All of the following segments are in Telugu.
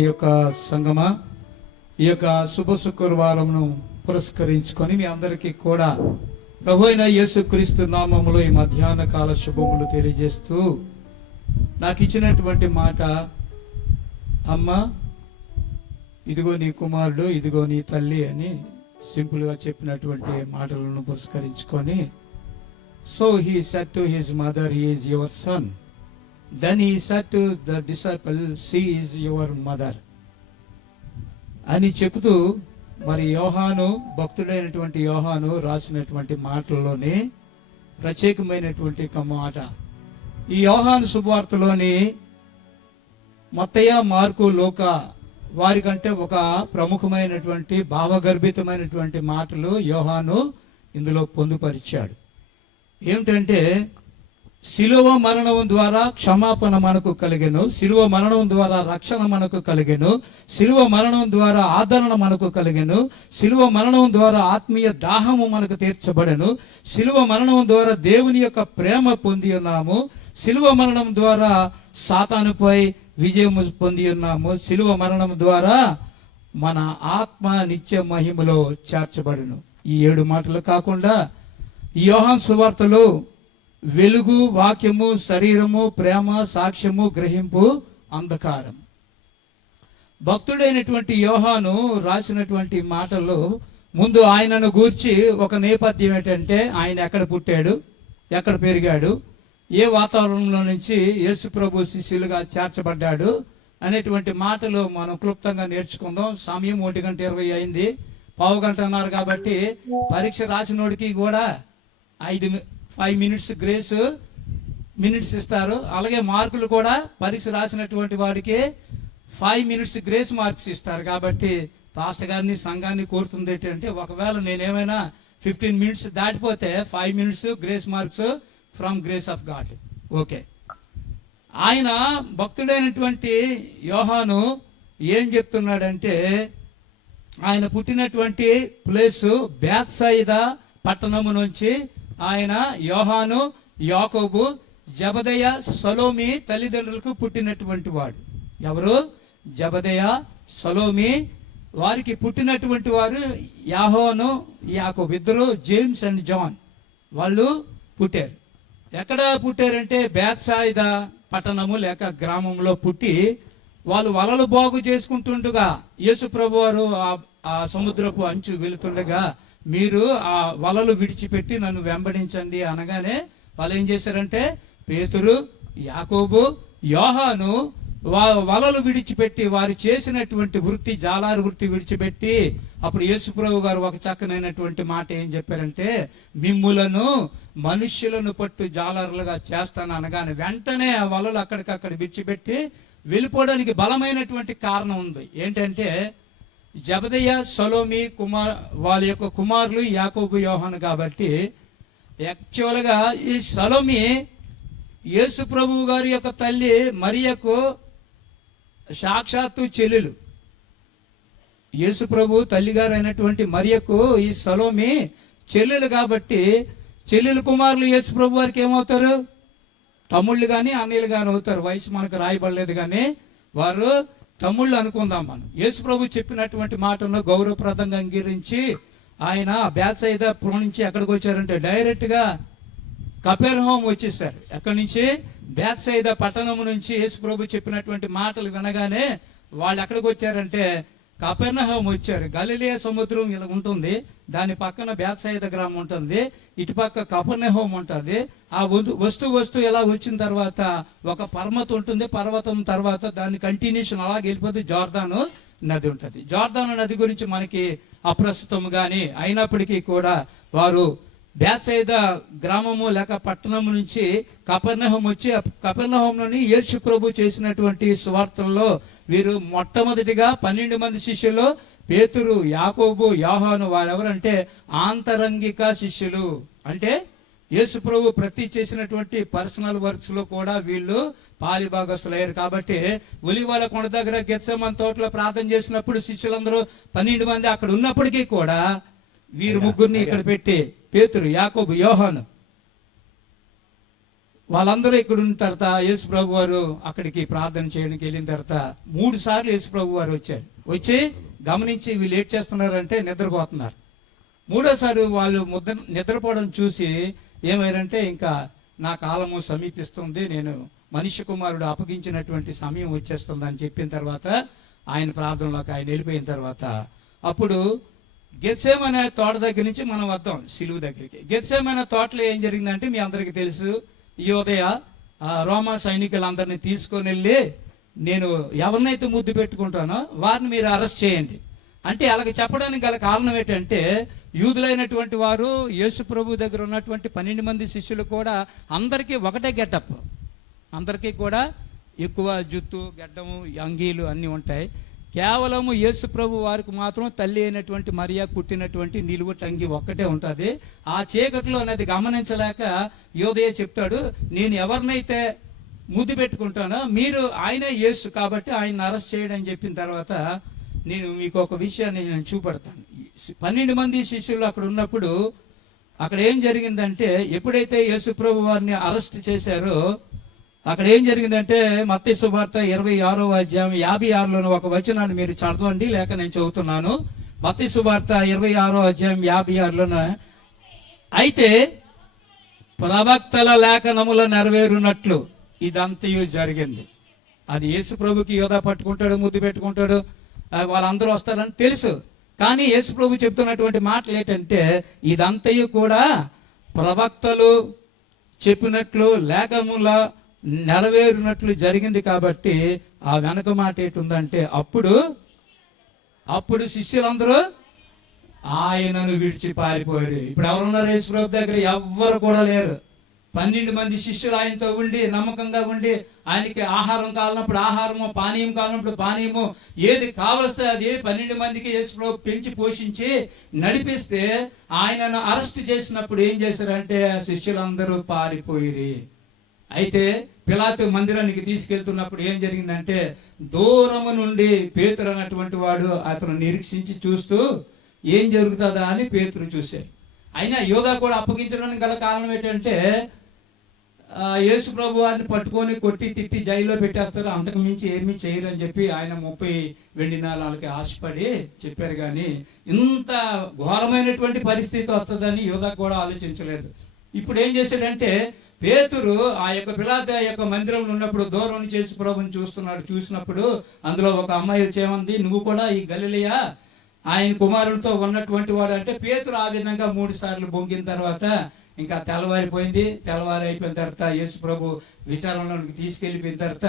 ఈ యొక్క సంగమ ఈ యొక్క శుభ శుక్రవారంను పురస్కరించుకొని మీ అందరికీ కూడా ప్రభు అయిన యేసుక్రీస్తు నామములో ఈ మధ్యాహ్న కాల శుభములు తెలియజేస్తూ నాకు ఇచ్చినటువంటి మాట, అమ్మ ఇదిగో నీ కుమారుడు, ఇదిగో నీ తల్లి అని సింపుల్గా చెప్పినటువంటి మాటలను పురస్కరించుకొని, so he said to his mother, he is your son. Then he said to the disciple, she is your mother అని చెబుతూ, మరి యోహాను, భక్తుడైనటువంటి యోహాను రాసినటువంటి మాటల్లోనే ప్రత్యేకమైనటువంటి ఒక మాట. ఈ యోహాను శుభవార్తలోని మత్తయి, మార్కు, లూకా వారికంటే ఒక ప్రముఖమైనటువంటి భావగర్భితమైనటువంటి మాటలు యోహాను ఇందులో పొందుపరిచాడు. ఏమిటంటే, శిలువ మరణం ద్వారా క్షమాపణ మనకు కలిగెను, శిలువ మరణం ద్వారా రక్షణ మనకు కలిగెను, శిలువ మరణం ద్వారా ఆదరణ మనకు కలిగెను, శిలువ మరణం ద్వారా ఆత్మీయ దాహము మనకు తీర్చబడెను, శిలువ మరణం ద్వారా దేవుని యొక్క ప్రేమ పొంది ఉన్నాము, శిలువ మరణం ద్వారా సాతానుపై విజయం పొంది ఉన్నాము, శిలువ మరణం ద్వారా మన ఆత్మ నిత్య మహిమలో చేర్చబడెను. ఈ 7 మాటలు కాకుండా ఈ యోహాను సువార్తలో వెలుగు, వాక్యము, శరీరము, ప్రేమ, సాక్ష్యము, గ్రహింపు, అంధకారం. భక్తుడైనటువంటి యోహాను రాసినటువంటి మాటల్లో ముందు ఆయనను గూర్చి ఒక నేపథ్యం ఏంటంటే, ఆయన ఎక్కడ పుట్టాడు, ఎక్కడ పెరిగాడు, ఏ వాతావరణంలో నుంచి యేసు ప్రభు శిష్యులుగా చేర్చబడ్డాడు అనేటువంటి మాటలు మనం క్లుప్తంగా నేర్చుకుందాం. సమయం 1:20 అయింది, పావు గంట అన్నారు కాబట్టి పరీక్ష రాసినోడికి కూడా 5 మినిట్స్ గ్రేస్ మినిట్స్ ఇస్తారు. అలాగే మార్కులు కూడా పరీక్ష రాసినటువంటి వాడికి 5 మినిట్స్ గ్రేస్ మార్క్స్ ఇస్తారు. కాబట్టి పాస్టర్ గారిని, సంఘాన్ని కోరుతుంది ఏంటంటే, ఒకవేళ నేనేమైనా 15 మినిట్స్ దాటిపోతే 5 minutes grace marks from grace of God. Okay. ఆయన భక్తుడైనటువంటి యోహాను ఏం చెప్తున్నాడంటే, ఆయన పుట్టినటువంటి ప్లేసు బేత్సయిదా పట్టణము నుంచి ఆయన యోహాను, యాకోబు, జబదయ, సలోమి తల్లిదండ్రులకు పుట్టినటువంటి వాడు. ఎవరు? జబదయ, సలోమి. వారికి పుట్టినటువంటి వారు యాహోను, యాకోబు, ఇద్దరు జేమ్స్ అండ్ జాన్. వాళ్ళు పుట్టారు. ఎక్కడ పుట్టారంటే బేత్సయిదా పట్టణము లేక గ్రామంలో పుట్టి, వాళ్ళు వలలు బాగు చేసుకుంటుండగా యేసు ప్రభు వారు ఆ సముద్రపు అంచు వెళుతుండగా, మీరు ఆ వలలు విడిచిపెట్టి నన్ను వెంబడించండి అనగానే వాళ్ళు ఏం చేశారంటే, పేతురు, యాకోబు, యోహాను వలలు విడిచిపెట్టి వారు చేసినటువంటి వృత్తి, జాలారు వృత్తి విడిచిపెట్టి, అప్పుడు యేసుప్రభు గారు ఒక చక్కనైనటువంటి మాట ఏం చెప్పారంటే, మిమ్ములను మనుష్యులను పట్టు జాలరులుగా చేస్తాను అనగానే వెంటనే ఆ వలలు అక్కడికక్కడ విడిచిపెట్టి వెళ్ళిపోవడానికి బలమైనటువంటి కారణం ఉంది. ఏంటంటే, జబదయ, సలోమి వాళ్ళ యొక్క కుమారులు యాకోబు, యోహాను. కాబట్టి యాక్చువల్గా ఈ సలోమి యేసు ప్రభు గారి యొక్క తల్లి మరియకు సాక్షాత్తు చెల్లెలు. యేసు ప్రభు తల్లిగారు అయినటువంటి మరియకు ఈ సలోమి చెల్లెలు. కాబట్టి చెల్లెలు కుమారులు యేసు ప్రభు వారికి ఏమవుతారు? తమ్ముళ్ళు కానీ అన్నయ్యలు కానీ అవుతారు. వయసు మనకు రాయబడలేదు కానీ వారు తమ్ముళ్ళు అనుకుందాం మనం. యేసు ప్రభు చెప్పినటువంటి మాటను గౌరవప్రదంగా అంగీకరించి ఆయన బేత్సయిదా నుంచి ఎక్కడికి వచ్చారంటే డైరెక్ట్ గా కపెర్నహూము వచ్చేసారు. ఎక్కడి నుంచి? బేత్సయిదా పట్టణం నుంచి యేసు ప్రభు చెప్పినటువంటి మాటలు వినగానే వాళ్ళు ఎక్కడికి వచ్చారంటే కపెర్నహూము వచ్చారు. గలిలయ సముద్రం ఇలా ఉంటుంది, దాని పక్కన బేత్సయిదా గ్రామం ఉంటుంది, ఇటుపక్క కపెర్నహూము ఉంటుంది. ఆ వస్తు ఇలా వచ్చిన తర్వాత ఒక పర్వతం ఉంటుంది, పర్వతం తర్వాత దాని కంటిన్యూషన్ అలాగే వెళ్ళిపోతే జోర్దాను నది ఉంటుంది. జోర్దాను నది గురించి మనకి అప్రస్తుతం గాని అయినప్పటికీ కూడా వారు బేత్సయిదా గ్రామము లేక పట్టణము నుంచి కపెర్నహూము వచ్చి, కపెర్నహూములోని యేసు ప్రభు చేసినటువంటి సువార్తల్లో వీరు మొట్టమొదటిగా 12 మంది శిష్యులు, పేతురు, యాకోబు, యోహాను, వారెవరంటే ఆంతరంగిక శిష్యులు. అంటే యేసు ప్రభు ప్రతి చేసినటువంటి పర్సనల్ వర్క్స్ లో కూడా వీళ్ళు పాలిభాగస్తులయ్యారు. కాబట్టి ఒలివల కొండ దగ్గర గెత్సేమనే తోటలో ప్రార్థన చేసినప్పుడు శిష్యులందరూ 12 మంది అక్కడ ఉన్నప్పటికీ కూడా వీరు ముగ్గురిని ఇక్కడ పెట్టి, పేతురు, యాకోబు, యోహాను వాళ్ళందరూ ఇక్కడ ఉన్న తర్వాత యేసు ప్రభు వారు అక్కడికి ప్రార్థన చేయడానికి వెళ్ళిన తర్వాత 3 సార్లు యేసు ప్రభు వారు వచ్చి గమనించి వీళ్ళు లేట్ చేస్తున్నారంటే నిద్రపోతున్నారు. 3వసారి వాళ్ళు నిద్రపోవడం చూసి ఏమైరంటే ఇంకా నా కాలము సమీపిస్తుంది, నేను మనిషి కుమారుడు అప్పగించినటువంటి సమయం వచ్చేస్తుంది అని చెప్పిన తర్వాత ఆయన ప్రార్థనలోకి ఆయన వెళ్ళిపోయిన తర్వాత అప్పుడు గెత్సేమనే తోట దగ్గర నుంచి మనం వద్దాం సిలువు దగ్గరికి. గెత్సేమనే తోటలో ఏం జరిగిందంటే మీ అందరికీ తెలుసు, ఈ ఉదయ రోమా సైనికులందరినీ తీసుకొని వెళ్ళి నేను ఎవరినైతే ముద్దు పెట్టుకుంటానో వారిని మీరు అరెస్ట్ చేయండి అంటే అలాగ చెప్పడానికి గల కారణం ఏంటంటే యూదులైనటువంటి వారు యేసు ప్రభు దగ్గర ఉన్నటువంటి 12 మంది శిష్యులు కూడా అందరికీ ఒకటే గెటప్, అందరికీ కూడా ఎక్కువ జుత్తు గెడ్డము అంగీలు అన్నీ ఉంటాయి. కేవలము యేసు ప్రభు వారికి మాత్రం తల్లి అయినటువంటి మరియా కుట్టినటువంటి నిలువటి అంగి ఒక్కటే ఉంటుంది. ఆ చీకటిలో అనేది గమనించలేక యోదయ చెప్తాడు, నేను ఎవరినైతే ముద్దు పెట్టుకుంటానో మీరు ఆయనే యేసు కాబట్టి ఆయన అరెస్ట్ చేయడం అని చెప్పిన తర్వాత నేను మీకు ఒక విషయాన్ని నేను చూపెడతాను. 12 మంది శిష్యులు అక్కడ ఉన్నప్పుడు అక్కడ ఏం జరిగిందంటే ఎప్పుడైతే యేసు ప్రభు వారిని అరెస్ట్ చేశారో అక్కడ ఏం జరిగిందంటే మత్తయి సువార్త 26వ అధ్యాయం 56లోని ఒక వచనాన్ని మీరు చదవండి, లేక నేను చదువుతున్నాను. మత్తయి సువార్త 26వ అధ్యాయం 56లోన అయితే ప్రవక్తల లేఖనముల నెరవేరునట్లు ఇదంతయు జరిగింది. అది యేసు ప్రభుకి యోధా పట్టుకుంటాడు, ముద్దు పెట్టుకుంటాడు, వాళ్ళందరూ వస్తారని తెలుసు. కానీ యేసు ప్రభు చెప్తున్నటువంటి మాటలు ఏంటంటే ఇదంతయు కూడా ప్రవక్తలు చెప్పినట్లు లేఖముల నెరవేరునట్లు జరిగింది కాబట్టి ఆ వెనక మాట ఏంటుందంటే అప్పుడు శిష్యులందరూ ఆయనను విడిచి పారిపోయారు. ఇప్పుడు ఎవరున్నారు యేసు ప్రభు దగ్గర? ఎవ్వరు కూడా లేరు. 12 మంది శిష్యులు ఆయనతో ఉండి నమ్మకంగా ఉండి ఆయనకి ఆహారం కావాలన్నప్పుడు ఆహారము, పానీయం కావాలన్నప్పుడు పానీయము, ఏది కావలిస్తే అది 12 మందికి యేసు ప్రభు పెంచి పోషించి నడిపిస్తే ఆయనను అరెస్ట్ చేసినప్పుడు ఏం చేశారంటే శిష్యులందరూ పారిపోయి. అయితే పిలాతు మందిరానికి తీసుకెళ్తున్నప్పుడు ఏం జరిగిందంటే దూరము నుండి పేతురు అన్నటువంటి వాడు అతను నిరీక్షించి చూస్తూ ఏం జరుగుతుందా అని పేతురు చూశాడు. అయినా యోధా కూడా అప్పగించడానికి గల కారణం ఏంటంటే యేసు ప్రభు వారిని పట్టుకొని కొట్టి తిట్టి జైల్లో పెట్టేస్తారు, అంతకు మించి ఏమీ చేయరు అని చెప్పి ఆయన 30 వెండి నాణాలకి ఆశపడి చెప్పారు. కానీ ఇంత ఘోరమైనటువంటి పరిస్థితి వస్తుందని యోధా కూడా ఆలోచించలేదు. ఇప్పుడు ఏం చేశాడంటే పేతురు ఆ యొక్క పిలాతు యొక్క మందిరంలో ఉన్నప్పుడు దూరం నుంచి యేసు ప్రభుని చూసినప్పుడు అందులో ఒక అమ్మాయి వచ్చేమంది, నువ్వు కూడా ఈ గలిలయ ఆయన కుమారుడితో ఉన్నటువంటి వాడు అంటే పేతురు ఆ విధంగా 3 సార్లు బొంగిన తర్వాత ఇంకా తెల్లవారిపోయింది. తెల్లవారి అయిపోయిన తర్వాత యేసు ప్రభు విచారణలోకి తీసుకెళ్ళిపోయిన తర్వాత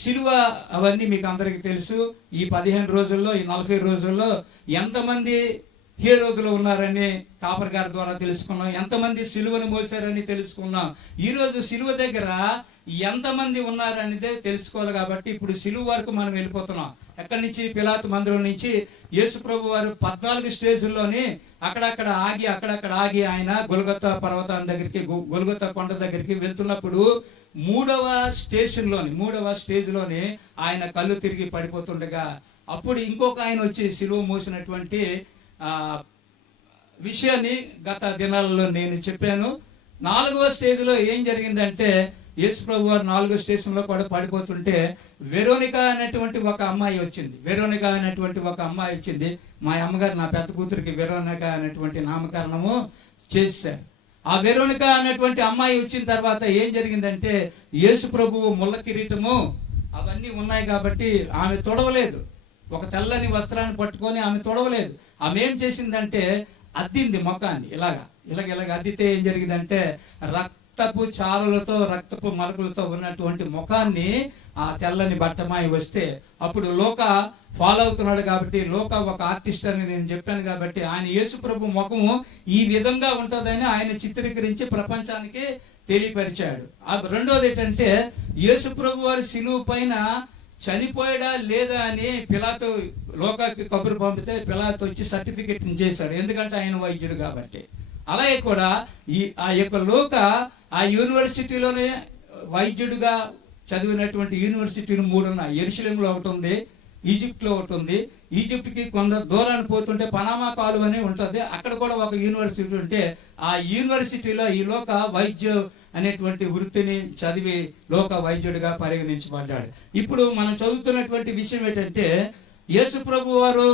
సిలువ అవన్నీ మీకు అందరికీ తెలుసు. ఈ 15 రోజుల్లో ఈ 40 రోజుల్లో ఎంతమంది హేరోదులు ఉన్నారని కాపరి గారి ద్వారా తెలుసుకున్నాం, ఎంతమంది సిలువను మోసారని తెలుసుకున్నాం. ఈరోజు సిలువ దగ్గర ఎంతమంది ఉన్నారనేదే తెలుసుకోవాలి. కాబట్టి ఇప్పుడు సిలువ వరకు మనం వెళ్ళిపోతున్నాం. ఎక్కడి నుంచి? పిలాతు మందిరం నుంచి యేసు ప్రభు వారు 14 స్టేజ్ల్లోని అక్కడక్కడ ఆగి ఆయన గొల్గొతా పర్వతం దగ్గరికి, గొల్గొతా కొండ దగ్గరికి వెళ్తున్నప్పుడు 3వ స్టేజ్లోని ఆయన కళ్ళు తిరిగి పడిపోతుండగా అప్పుడు ఇంకొక ఆయన వచ్చి సిలువ మోసినటువంటి విషయాన్ని గత దినాలలో నేను చెప్పాను. 4వ స్టేజ్లో ఏం జరిగిందంటే యేసు ప్రభు వారు 4వ స్టేషన్లో కూడా పడిపోతుంటే వెరోనికా అనేటువంటి ఒక అమ్మాయి వచ్చింది. మా అమ్మగారు నా పెద్ద కూతురికి వెరోనికా అనేటువంటి నామకరణము చేశారు. ఆ వెరోనికా అనేటువంటి అమ్మాయి వచ్చిన తర్వాత ఏం జరిగిందంటే యేసు ప్రభువు ముళ్ళ కిరీటము అవన్నీ ఉన్నాయి కాబట్టి ఆమె తొడవలేదు. ఒక తెల్లని వస్త్రాన్ని పట్టుకొని ఆమె తొడవలేదు. ఆమె ఏం చేసిందంటే అద్దింది ముఖాన్ని ఇలాగ అద్దితే ఏం జరిగిందంటే రక్తపు చారులతో రక్తపు మరకలతో ఉన్నటువంటి ముఖాన్ని ఆ తెల్లని బట్టమాయి వస్తే అప్పుడు లోక ఫాలో అవుతున్నాడు కాబట్టి లోక ఒక ఆర్టిస్ట్ అని నేను చెప్పాను కాబట్టి ఆయన యేసు ప్రభు ముఖము ఈ విధంగా ఉంటుందని ఆయన చిత్రీకరించి ప్రపంచానికి తెలియపరిచాడు. రెండోది ఏంటంటే యేసు ప్రభు వారి సిలువ పైన చనిపోయాడా లేదా అని పిలాతు లోకాకి కబురు పంపితే పిలాతు వచ్చి సర్టిఫికెట్ చేశాడు, ఎందుకంటే ఆయన వైద్యుడు కాబట్టి. అలాగే కూడా ఆ యొక్క లోక ఆ యూనివర్సిటీలోనే వైద్యుడిగా చదివినటువంటి యూనివర్సిటీలు 3 ఉన్నాయి. యెరూషలేములో ఒకటి ఉంది, ఈజిప్ట్లో ఒకటి ఉంది. ఈజిప్ట్కి కొంత దూరాన్ని పోతుంటే పనామా కాలువ అని ఉంటుంది, అక్కడ కూడా ఒక యూనివర్సిటీ ఉంటే ఆ యూనివర్సిటీలో ఈ లోక వైద్య అనేటువంటి వృత్తిని చదివి లోక వైద్యుడిగా పరిగణించబడ్డాడు. ఇప్పుడు మనం చదువుతున్నటువంటి విషయం ఏంటంటే, యేసు ప్రభు వారు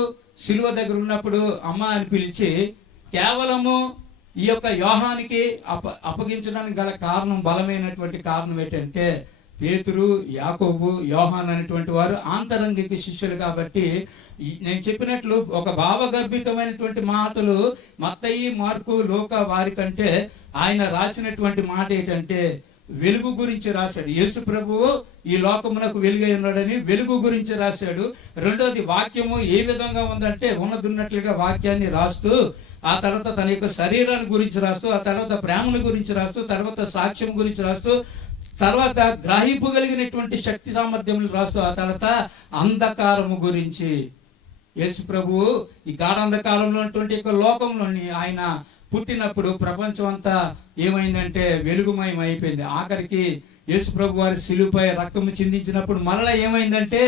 సిలువ దగ్గర ఉన్నప్పుడు అమ్మ అని పిలిచి కేవలము ఈ యొక్క యోహానికి అప్పగించడానికి గల కారణం, బలమైనటువంటి కారణం ఏంటంటే, పేతురు, యాకోబు, యోహాన్ అనేటువంటి వారు ఆంతరంగిక శిష్యులు కాబట్టి, నేను చెప్పినట్లు ఒక భావగర్భితమైనటువంటి మాటలు మత్తయి, మార్కు, లూక వారి కంటే ఆయన రాసినటువంటి మాట ఏంటంటే వెలుగు గురించి రాశాడు. యేసు ప్రభువు ఈ లోకమునకు వెలుగై ఉన్నాడని వెలుగు గురించి రాశాడు. రెండోది వాక్యము ఏ విధంగా ఉందంటే ఉన్నదున్నట్లుగా వాక్యాన్ని రాస్తూ, ఆ తర్వాత తన యొక్క శరీరాన్ని గురించి రాస్తూ, ఆ తర్వాత ప్రేమల గురించి రాస్తూ, తర్వాత సాక్ష్యం గురించి రాస్తూ, తర్వాత గ్రహింపగలిగినటువంటి శక్తి సామర్థ్యములు రాస్తూ, ఆ తర్వాత అంధకారము గురించి, యేసు ప్రభువు ఈ గాఢాంధకారంలో ఉన్నటువంటి యొక్క లోకంలోని ఆయన పుట్టినప్పుడు ప్రపంచం అంతా ఏమైందంటే వెలుగుమయం అయిపోయింది. ఆఖరికి యేసు ప్రభు వారి శిలువపై రక్తము చిందించినప్పుడు మరలా ఏమైందంటే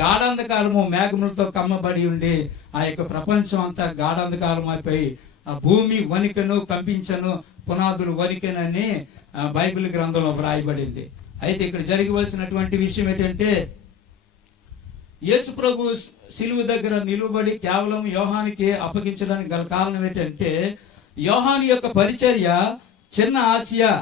గాఢాంధకారము మేఘములతో కమ్మబడి ఉండి ఆ యొక్క ప్రపంచం అంతా గాఢాంధకారం అయిపోయి ఆ భూమి వణికెను, కంపించను, పునాదులు వణికెనని బైబిల్ గ్రంథంలో వ్రాయబడింది. అయితే ఇక్కడ జరగవలసినటువంటి విషయం ఏంటంటే, యేసు ప్రభు శిలువ దగ్గర నిలువబడి కేవలం యోహానికి అప్పగించడానికి గల కారణం ఏంటంటే, యోహాను యొక్క పరిచర్య చిన్న ఆసియా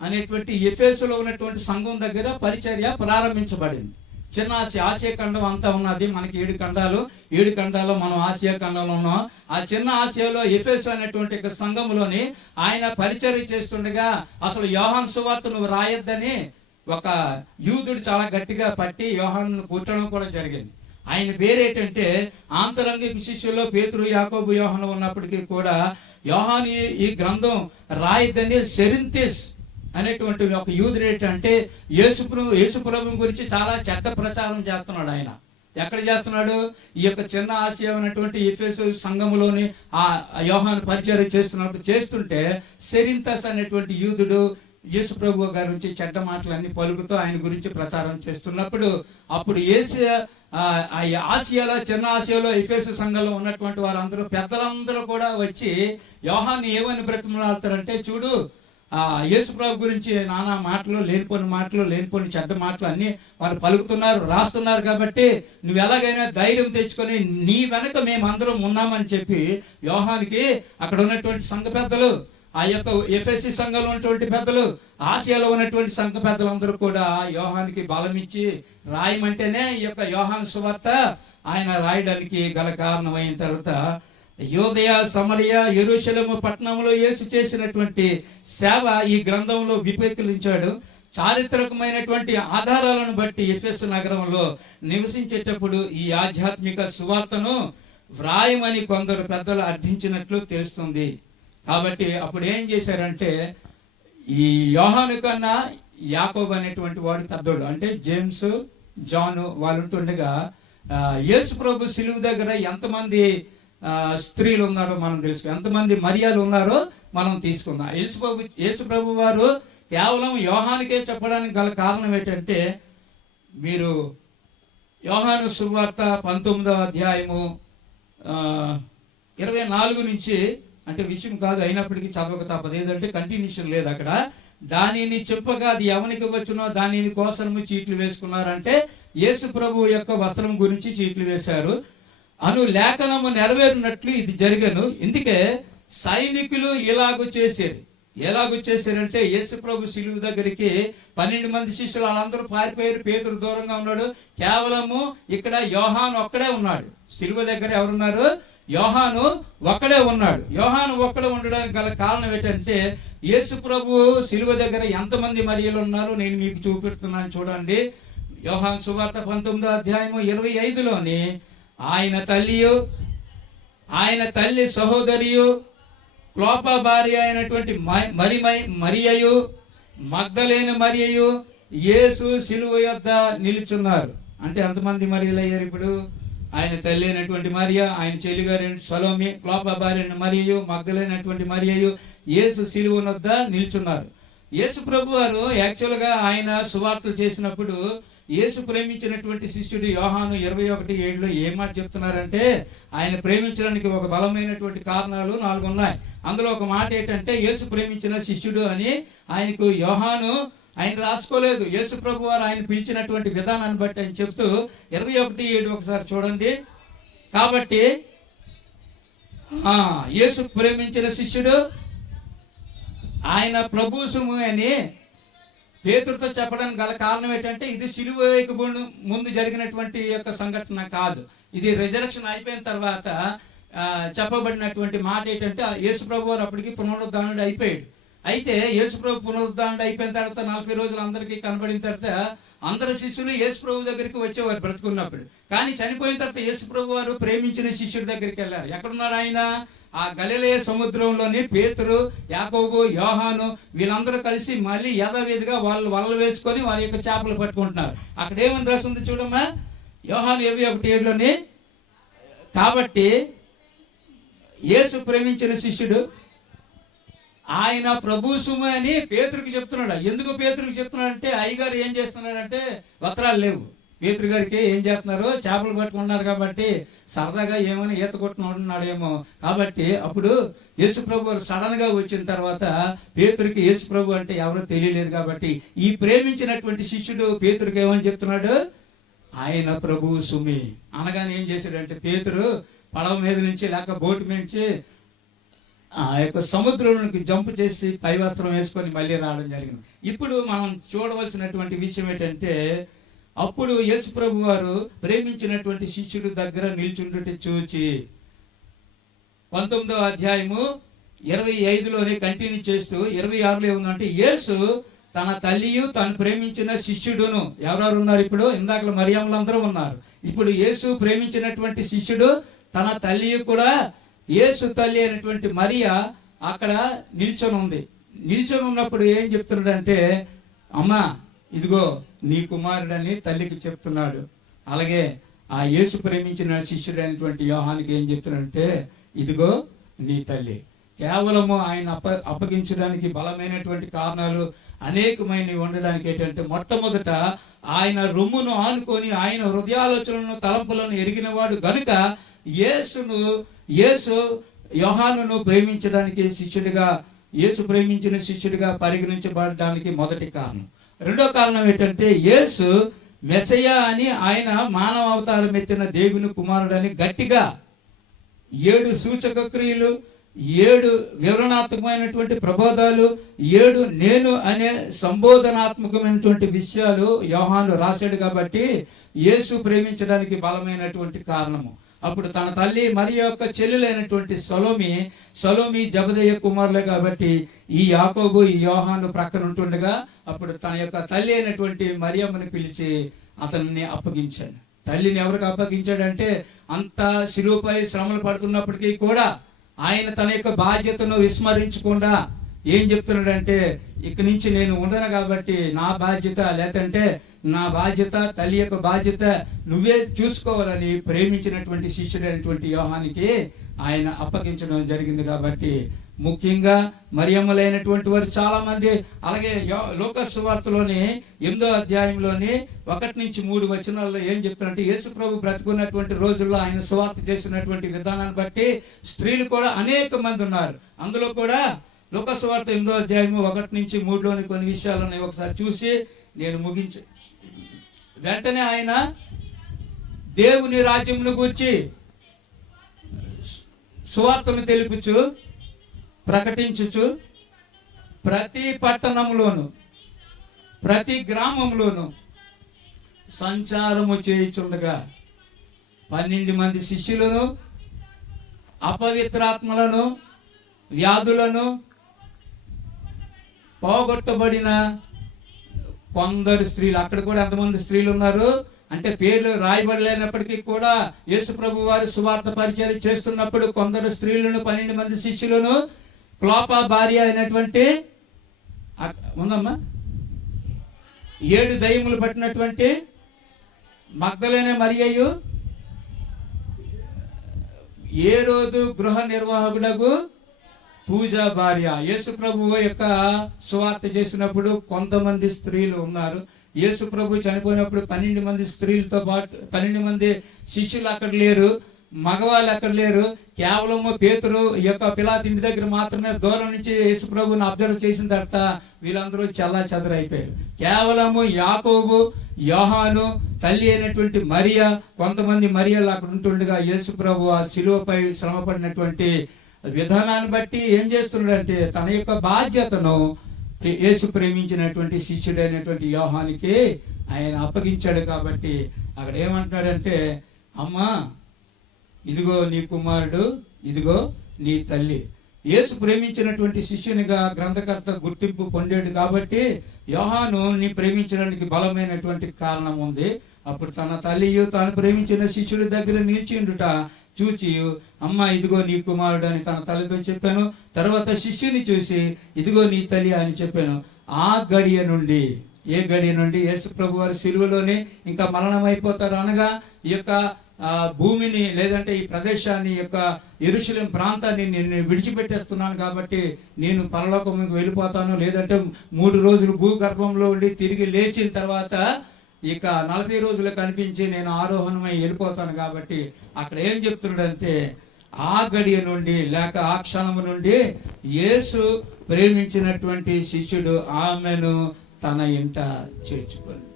అనేటువంటి ఎఫెసులో ఉన్నటువంటి సంఘం దగ్గర పరిచర్య ప్రారంభించబడింది. చిన్న ఆసియా ఖండం అంతా ఉన్నది. మనకి 7 ఖండాలు, 7 ఖండాల్లో మనం ఆసియా ఖండంలో ఉన్నాం. ఆ చిన్న ఆసియాలో ఎఫెసు అనేటువంటి సంఘంలోని ఆయన పరిచర్య చేస్తుండగా అసలు యోహాను సువార్త నువ్వు రాయొద్దని ఒక యూదుడు చాలా గట్టిగా పట్టి యోహాను కూర్చడం కూడా జరిగింది. ఆయన పేరేంటంటే, ఆంతరంగిక శిష్యుల్లో పేతురు, యాకోబు, యోహాను ఉన్నప్పటికీ కూడా యోహాను ఈ గ్రంథం రాయొద్దని సెరింతిస్ అనేటువంటి ఒక యూదుడు ఏంటంటే యేసుప్రభు గురించి చాలా చెడ్డ ప్రచారం చేస్తున్నాడు. ఆయన ఎక్కడ చేస్తున్నాడు? ఈ యొక్క చిన్న ఆసియా అనేటువంటి ఎఫెసు సంఘములోని ఆ యోహాను పరిచయం చేస్తుంటే సెరింతస్ అనేటువంటి యూదుడు యేసు ప్రభు గారి గురించి చెడ్డ మాటలన్నీ పలుకుతూ ఆయన గురించి ప్రచారం చేస్తున్నప్పుడు, అప్పుడు ఆసియాలో, చిన్న ఆసియాలో ఎఫెసు సంఘంలో ఉన్నటువంటి వారందరూ, పెద్దలందరూ కూడా వచ్చి యోహాన్ని ఏమని బ్రతిమలాడతారంటే, చూడు యేసు ప్రభు గురించి నానా మాటలు, లేనిపోని చెడ్డ మాటలు అన్ని వాళ్ళు పలుకుతున్నారు, రాస్తున్నారు. కాబట్టి నువ్వు ఎలాగైనా ధైర్యం తెచ్చుకొని నీ వెనక మేమందరం ఉన్నామని చెప్పి యోహానికి అక్కడ ఉన్నటువంటి సంఘ పెద్దలు, ఆ యొక్క ఎఫెసి సంఘంలో ఉన్నటువంటి పెద్దలు, ఆసియాలో ఉన్నటువంటి సంఘ పెద్దలందరూ కూడా యోహానికి బలమిచ్చి రాయమంటేనే ఈ యొక్క యోహాను సువార్త ఆయన రాయడానికి గల కారణమైన తర్వాత యూదయ, సమరయ, యెరూషలేము పట్టణంలో యేసు చేసినటువంటి సేవ ఈ గ్రంథంలో విపేక్షించాడు. చారిత్రకమైనటువంటి ఆధారాలను బట్టి ఎఫెసు నగరంలో నివసించేటప్పుడు ఈ ఆధ్యాత్మిక సువార్తను వ్రాయమని కొందరు పెద్దలు అర్థించినట్లు తెలుస్తుంది. కాబట్టి అప్పుడు ఏం చేశారంటే, ఈ యోహాను కన్నా యాకోబు అనేటువంటి వాడు పెద్దోడు, అంటే జేమ్స్, జాను వాళ్ళు ఉంటుండగా యేసు ప్రభు శిలువ దగ్గర ఎంతమంది స్త్రీలు ఉన్నారో మనం తెలుసు, ఎంతమంది మరియాలు ఉన్నారో మనం తీసుకుందాం. యేసు ప్రభు వారు కేవలం యోహానికే చెప్పడానికి గల కారణం ఏంటంటే, మీరు యోహాను సువార్త 19వ అధ్యాయము 24 నుంచి, అంటే విషయం కాదు అయినప్పటికీ చదవక తప్పదు, ఏదంటే కంటిన్యూషన్ లేదు అక్కడ. దానిని చెప్పగా అది ఎవనికి వచ్చునో దానిని కోసము చీట్లు వేసుకున్నారంటే యేసు ప్రభు యొక్క వస్త్రం గురించి చీట్లు వేశారు అను లేఖనము నెరవేరినట్లు ఇది జరిగను. ఇందుకే సైనికులు ఎలాగూ చేశారంటే, యేసు ప్రభు శిలువ దగ్గరికి 12 మంది శిష్యులు వాళ్ళందరూ పారిపోయారు. పేతురు దూరంగా ఉన్నాడు. కేవలము ఇక్కడ యోహాను ఒక్కడే ఉన్నాడు. శిలువ దగ్గర ఎవరున్నారు? యోహాను ఒక్కడే ఉన్నాడు. యోహాను ఒక్కడే ఉండడానికి గల కారణం ఏంటంటే, యేసు ప్రభు శిలువ దగ్గర ఎంతమంది మరియలు ఉన్నారో నేను మీకు చూపెడుతున్నాను చూడండి. యోహాను సువార్త 19వ అధ్యాయము 25లోని ఆయన తల్లి సహోదరియు, క్లోప భార్య అయినటువంటి మరియయు, మగ్దలేని మరియయు యేసు శిలువ యొద్ద నిలుచున్నారు. అంటే ఎంతమంది మరియలు అయ్యారు ఇప్పుడు? ఆయన తల్లి అయినటువంటి మరియ, ఆయన చెల్లిగారు సలోమి, క్లోప భార్య మరియయు, మగ్దలేనటువంటి మరియయు యేసు శిలువ వద్ద నిల్చున్నారు. యేసు ప్రభు వారు యాక్చువల్గా ఆయన సువార్తలు చేసినప్పుడు యేసు ప్రేమించినటువంటి శిష్యుడు యోహాను 21:7 ఏం మాట చెప్తున్నారంటే, ఆయన ప్రేమించడానికి ఒక బలమైనటువంటి కారణాలు 4 ఉన్నాయి. అందులో ఒక మాట ఏంటంటే, యేసు ప్రేమించిన శిష్యుడు అని ఆయనకు యోహాను ఆయన రాసుకోలేదు. యేసు ప్రభు వారు ఆయన పిలిచినటువంటి విధానాన్ని బట్టి ఆయన చెప్తూ 21:7 ఒకసారి చూడండి. కాబట్టి యేసు ప్రేమించిన శిష్యుడు ఆయన ప్రభు సుము అని పేతురుతో చెప్పడానికి గల కారణం ఏంటంటే, ఇది సిలువ ముందు జరిగినటువంటి యొక్క సంఘటన కాదు. ఇది రిజరక్షన్ అయిపోయిన తర్వాత చెప్పబడినటువంటి మాట ఏంటంటే, యేసు ప్రభు వారు అప్పటికి పునరుద్ధానుడు అయిపోయాడు. అయితే యేసు ప్రభు పునరుద్ధానుడు అయిపోయిన తర్వాత 40 రోజులు అందరికీ కనబడిన తర్వాత అందరు శిష్యులు యేసు ప్రభు దగ్గరికి వచ్చేవారు బ్రతుకున్నప్పుడు. కానీ చనిపోయిన తర్వాత యేసు ప్రభు వారు ప్రేమించిన శిష్యుడి దగ్గరికి వెళ్ళారు. ఎక్కడున్నాడు ఆయన? ఆ గలిలయ సముద్రంలోని పేతురు, యాకోబు, యోహాను వీళ్ళందరూ కలిసి మళ్ళీ యథావిధిగా వాళ్ళు వలలు వేసుకొని వారి యొక్క చేపలు పట్టుకుంటున్నారు. అక్కడ ఏమని రాస్తుంది చూడమ్మా, యోహాను 21:7లోని. కాబట్టి యేసు ప్రేమించిన శిష్యుడు ఆయన ప్రభు సుమ అని పేతురుకి చెప్తున్నాడు. ఎందుకు పేతురుకి చెప్తున్నాడు అంటే, అయ్యగారు ఏం చేస్తున్నాడంటే వస్త్రాలు లేవు. పేతురు గారికి ఏం చేస్తున్నారు? చేపలు పట్టుకున్నారు కాబట్టి సరదాగా ఏమైనా ఈత కొట్టుకున్నాడేమో. కాబట్టి అప్పుడు యేసు ప్రభు సడన్ గా వచ్చిన తర్వాత పేతురుకి యేసు ప్రభు అంటే ఎవరో తెలియలేదు. కాబట్టి ఈ ప్రేమించినటువంటి శిష్యుడు పేతురుకి ఏమని చెప్తున్నాడు? ఆయన ప్రభు సుమి అనగానే ఏం చేశాడంటే, పేతురు పడవ మీద నుంచి లేక బోటు నుంచి ఆ యొక్క సముద్రంలోకి జంప్ చేసి పై వస్త్రం వేసుకొని మళ్ళీ రావడం జరిగింది. ఇప్పుడు మనం చూడవలసినటువంటి విషయం ఏంటంటే, అప్పుడు యేసు ప్రభు వారు ప్రేమించినటువంటి శిష్యుడు దగ్గర నిల్చుండుట చూచి 19వ అధ్యాయము 25లోనే కంటిన్యూ చేస్తూ 26లో ఏముందంటే, యేసు తన తల్లియు తను ప్రేమించిన శిష్యుడును, ఎవరెవరు ఉన్నారు ఇప్పుడు? ఇందాక మరియమ్మలందరూ ఉన్నారు. ఇప్పుడు యేసు ప్రేమించినటువంటి శిష్యుడు తన తల్లియు కూడా, యేసు తల్లి అయినటువంటి మరియా అక్కడ నిల్చొని ఉంది. నిల్చొని ఉన్నప్పుడు ఏం చెప్తున్నాడంటే, అమ్మా ఇదిగో నీ కుమారుడని తల్లికి చెప్తున్నాడు. అలాగే ఆ యేసు ప్రేమించిన శిష్యుడు అయినటువంటి యోహానికి ఏం చెప్తున్నాడంటే, ఇదిగో నీ తల్లి. కేవలము ఆయన అప్పగించడానికి బలమైనటువంటి కారణాలు అనేకమైనవి ఉండడానికి ఏంటంటే, మొట్టమొదట ఆయన రొమ్మును ఆనుకొని ఆయన హృదయాలోచనలను తలంపులను ఎరిగినవాడు గనుక యేసు యోహానును ప్రేమించడానికి శిష్యుడిగా, యేసు ప్రేమించిన శిష్యుడిగా పరిగణించబడడానికి మొదటి కారణం. రెండో కారణం ఏంటంటే, యేసు మెస్సయ్యా అని ఆయన మానవ అవతారం ఎత్తిన దేవుని కుమారుడని గట్టిగా 7 సూచక క్రియలు, 7 వివరణాత్మకమైనటువంటి ప్రబోధాలు, 7 నేను అనే సంబోధనాత్మకమైనటువంటి విషయాలు యోహాను రాశాడు. కాబట్టి యేసు ప్రేమించడానికి బలమైనటువంటి కారణము. అప్పుడు తన తల్లి మరి యొక్క చెల్లెలైనటువంటి సొలోమి జబదయ్య కుమారులే కాబట్టి ఈ యాకోబు ఈ యోహాను ప్రక్కన ఉంటుండగా అప్పుడు తన యొక్క తల్లి అయినటువంటి మరియమ్మని పిలిచి అతన్ని అప్పగించాడు. తల్లిని ఎవరికి అప్పగించాడంటే, అంత శిలువపై శ్రమలు పడుతున్నప్పటికీ కూడా ఆయన తన యొక్క బాధ్యతను విస్మరించకుండా ఏం చెప్తున్నాడంటే, ఇక్కడి నుంచి నేను ఉండను కాబట్టి నా బాధ్యత, లేదంటే నా బాధ్యత, తల్లి యొక్క బాధ్యత నువ్వే చూసుకోవాలని ప్రేమించినటువంటి శిష్యుడైనటువంటి యోహానికి ఆయన అప్పగించడం జరిగింది. కాబట్టి ముఖ్యంగా మరియమ్మలైనటువంటి వారు చాలా మంది, అలాగే లూకా సువార్తలోని 8వ అధ్యాయంలోని 1-3 వచనాల్లో ఏం చెప్తారంటే, యేసు ప్రభు బ్రతుకున్నటువంటి రోజుల్లో ఆయన సువార్త చేసినటువంటి విధానాన్ని బట్టి స్త్రీలు కూడా అనేక మంది ఉన్నారు. అందులో కూడా లూకా సువార్త 8వ అధ్యాయము 1-3లోని కొన్ని విషయాలను ఒకసారి చూసి నేను ముగించి, వెంటనే ఆయన దేవుని రాజ్యమును గూర్చి సువార్తను తెలుపుచు ప్రకటించుచు ప్రతి పట్టణంలోను ప్రతి గ్రామంలోను సంచారము చేయుచుండగా 12 మంది శిష్యులను, అపవిత్రాత్మలను, వ్యాధులను, పోగొట్టబడిన కొందరు స్త్రీలు, అక్కడ కూడా ఎంతమంది స్త్రీలు ఉన్నారు అంటే పేర్లు రాయబడలేనప్పటికీ కూడా యేసు ప్రభు వారు సువార్త పరిచయం చేస్తున్నప్పుడు కొందరు స్త్రీలను, 12 మంది శిష్యులను, క్లోపా భార్య అయినటువంటి ఉందమ్మా 7 దయ్యములు పట్టినటువంటి మగ్దలేనే మరియయు, ఏ రోజు గృహ నిర్వాహకుడకు పూజా భార్య. యేసు ప్రభువు యొక్క సువార్త చేసినప్పుడు కొంతమంది స్త్రీలు ఉన్నారు. యేసు ప్రభు చనిపోయినప్పుడు 12 మంది స్త్రీలతో పాటు 12 మంది శిష్యులు అక్కడ లేరు, మగవాళ్ళు అక్కడ లేరు. కేవలము పేతురు ఈ యొక్క పిలాతు ఇంటి దగ్గర మాత్రమే దూరం నుంచి యేసు ప్రభుని అబ్జర్వ్ చేసిన తర్వాత వీళ్ళందరూ చల్లా చెదరైపోయారు. కేవలము యాకోబు, యోహాను, తల్లి అయినటువంటి మరియా, కొంతమంది మరియాలు అక్కడ ఉంటుండగా యేసు ప్రభు ఆ శిలువపై శ్రమపడినటువంటి విధానాన్ని బట్టి ఏం చేస్తున్నాడంటే తన యొక్క బాధ్యతను యేసు ప్రేమించినటువంటి శిష్యుడైనటువంటి యోహానికి ఆయన అప్పగించాడు. కాబట్టి అక్కడ ఏమంటున్నాడంటే, అమ్మా ఇదిగో నీ కుమారుడు, ఇదిగో నీ తల్లి. యేసు ప్రేమించినటువంటి శిష్యునిగా గ్రంథకర్త గుర్తింపు పొందాడు. కాబట్టి యోహాను నీ ప్రేమించడానికి బలమైనటువంటి కారణం ఉంది. అప్పుడు తన తల్లియు తాను ప్రేమించిన శిష్యుడి దగ్గర నిలిచిండుట చూచి, అమ్మ ఇదిగో నీ కుమారుడు అని తన తల్లితో చెప్పాను. తర్వాత శిష్యుని చూసి ఇదిగో నీ తల్లి అని చెప్పాను. ఆ గడియ నుండి, ఏ గడియ నుండి? యేసు ప్రభు వారి సిలువలోనే ఇంకా మరణం అయిపోతారు అనగా ఈ యొక్క భూమిని లేదంటే ఈ ప్రదేశాన్ని, యొక్క యెరూషలేము ప్రాంతాన్ని నేను విడిచిపెట్టేస్తున్నాను కాబట్టి నేను పరలోకముకు వెళ్ళిపోతాను, లేదంటే 3 రోజులు భూగర్భంలో ఉండి తిరిగి లేచిన తర్వాత ఇక 40 రోజులు కనిపించి నేను ఆరోహణమై వెళ్ళిపోతాను. కాబట్టి అక్కడ ఏం చెప్తున్నాడంటే, ఆ గడియ నుండి లేక ఆ క్షణము నుండి యేసు ప్రేమించినటువంటి శిష్యుడు ఆమెను తన ఇంట చేర్చుకొని,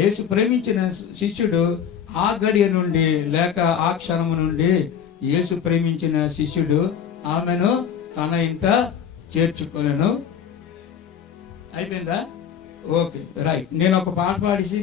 యేసు ప్రేమించిన శిష్యుడు ఆ గడియ నుండి లేక ఆ క్షణము నుండి యేసు ప్రేమించిన శిష్యుడు ఆమెను తన ఇంట చేర్చుకొనెను. అయిపోయిందా? Okay, right. నేను ఒక పాట పాడేసి